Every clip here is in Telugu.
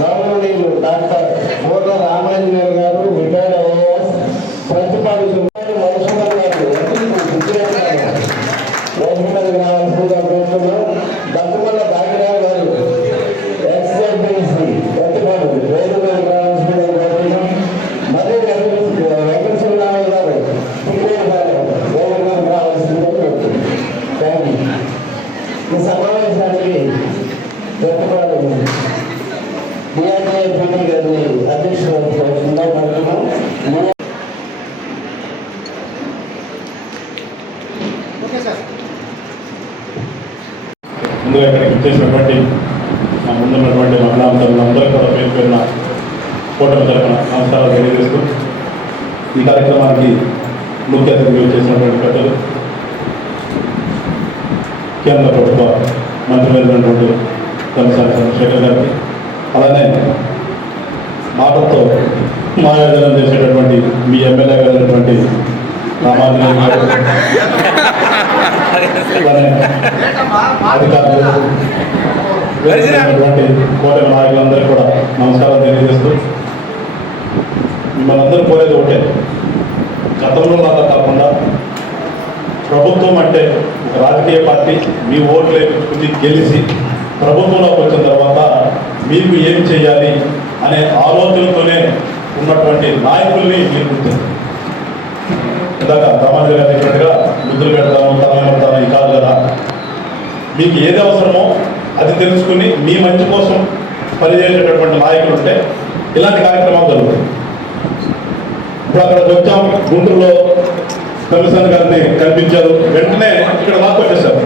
గౌరవనీయులు డాక్టర్ బోర్ల రామాంజనేయులు గారు ముందుగా ఇక్కడికి ఇచ్చేసినటువంటి మా ముందున్నటువంటి మహిళా మహిళాంతరులందరూ కూడా పేరు పేరున కూటమి తరఫున నమస్కారాలు తెలియజేస్తూ ఈ కార్యక్రమానికి ముఖ్య అతిథిగా చేసినటువంటి పెద్దలు కేంద్ర ప్రభుత్వ మంత్రులైనటువంటి తమిళసారి చంద్రశేఖర్ గారికి అలానే మాటలతో మాయాజనం చేసేటటువంటి మీ ఎమ్మెల్యే గారైనటువంటి రామాంజనేయ గారు. అలానే అధికారులు నాయకులందరూ కూడా నమస్కారం తెలియజేస్తూ మిమ్మల్ని అందరూ కోరేది ఒకటే గతంలో లాగా కాకుండా ప్రభుత్వం అంటే ఒక రాజకీయ పార్టీ మీ ఓట్లే వేసుకుని గెలిచి ప్రభుత్వంలోకి వచ్చిన తర్వాత మీకు ఏం చేయాలి అనే ఆలోచనతోనే ఉన్నటువంటి నాయకుల్ని మీరు గుర్తించారు ఇందాక రమణ గారు చెప్పినట్టుగా ముద్దులు పెడతారు మీకు ఏది అవసరమో అది తెలుసుకుని మీ మంచి కోసం పనిచేసేటటువంటి నాయకులు ఉంటే ఇలాంటి కార్యక్రమాలు జరుగుతాయి. ఇప్పుడు అక్కడికి వచ్చాం గుంటూరులో కమిషనర్ గారిని కల్పించారు వెంటనే ఇక్కడ నాకు వచ్చేసారు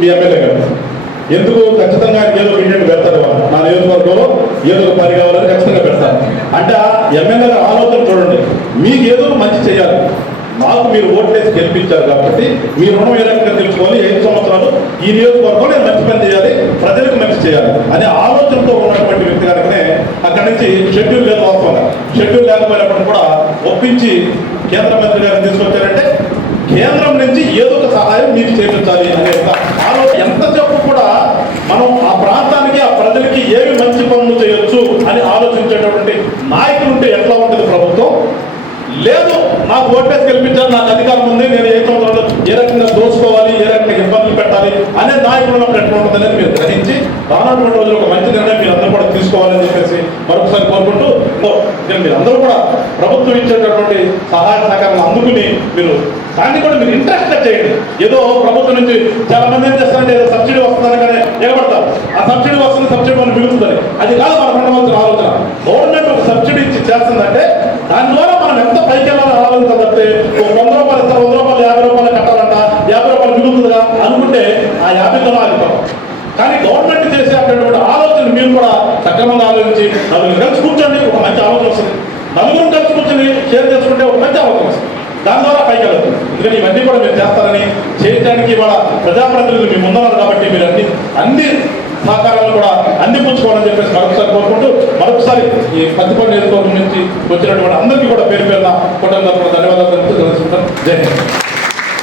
మీ ఎమ్మెల్యే గారు. ఎందుకు? ఖచ్చితంగా ఏదో ఇండియన్ పెడతారు వాళ్ళు. నా నియోజకవర్గంలో ఏదో ఒక పని కావాలని ఖచ్చితంగా పెడతారు. అంటే ఆ ఎమ్మెల్యే ఆలోచన చూడండి. మీకు ఏదో మంచి చేయాలి. నాకు మీరు ఓట్లేసి గెలిపించారు కాబట్టి మీ రుణం ఏ రకంగా తెలుసుకోవాలి ఈ నియోజకవర్గంలో నేను మంచి పని చేయాలి ప్రజలకు మంచి చేయాలి అనే ఆలోచనతో ఉన్నటువంటి వ్యక్తి కనుకనే అక్కడి నుంచి షెడ్యూల్ లేదు వాస్తవంగా షెడ్యూల్ లేకపోయినప్పుడు కూడా ఒప్పించి కేంద్ర మంత్రి గారిని తీసుకొచ్చారంటే కేంద్రం నుంచి ఏదో ఒక సహాయం మీకు చేపించాలి అనే ఒక ఆలోచన ఎంతసేపు కూడా మనం ఆ ప్రాంతానికి ఆ ప్రజలకి ఏమి మంచి పనులు చేయొచ్చు అని ఆలోచించేటటువంటి నాయకులు ఉంటే ఎట్లా ఉంటుంది ప్రభుత్వం? లేదు నాకు ఓటేసి గెలిపించాలి నాకు అధికారం ఉంది నేను ఏ ఏ రకంగా దోసుకోవాలి ఏ రకంగా ఇబ్బందులు పెట్టాలి అనే నాయకులు ఉన్నప్పుడు ఎట్లా ఉంటుందని మీరు గ్రహించి రానున్నటువంటి రోజులు ఒక మంచి నిర్ణయం మీరు అందరూ కూడా తీసుకోవాలని చెప్పేసి మరొకసారి కోరుకుంటూ నేను మీరు అందరూ కూడా ప్రభుత్వం ఇచ్చేటటువంటి సహాయ సహకారాలు అందుకుని మీరు దాన్ని కూడా మీరు ఇంట్రెస్ట్ చేయండి. ఏదో ప్రభుత్వం నుంచి చాలా మంది ఏం చేస్తారంటే ఏదో సబ్సిడీ వస్తుందని కానీ ఎగబడతారు ఆ సబ్సిడీ వస్తుంది సబ్సిడీ మనం మిగులుతుంది. అది కాదు మన ఉండవలసిన ఆలోచన. గవర్నమెంట్ ఒక సబ్సిడీ ఇచ్చి చేస్తుందంటే దాని ద్వారా మనం ఎంత ఆ కానీ గవర్నమెంట్ చేసే అటువంటి ఆలోచన మీరు కూడా సక్రమంగా ఆలోచించి నలుగురు కలిసి కూర్చోండి ఒక మంచి ఆలోచన వస్తుంది. నలుగురు కలిసి కూర్చొని షేర్ చేసుకుంటే ఒక మంచి ఆలోచన వస్తుంది. దాని ద్వారా పైకి వెళ్తుంది ఎందుకంటే ఇవన్నీ కూడా మీరు చేస్తారని చేయడానికి ఇవాళ ప్రజాప్రతినిధులు మీ ముందున్నారు కాబట్టి మీరు అన్ని అన్ని సహకారాలు కూడా అందిపుచ్చుకోవాలని చెప్పేసి మరొకసారి కోరుకుంటూ మరొకసారి ఈ పత్తిపల్లి నియోజకవర్గం నుంచి వచ్చినటువంటి అందరికీ కూడా పేరు పేరున కుటుంబ ధన్యవాదాలు తెలుసుకుంటాను జై హింద్.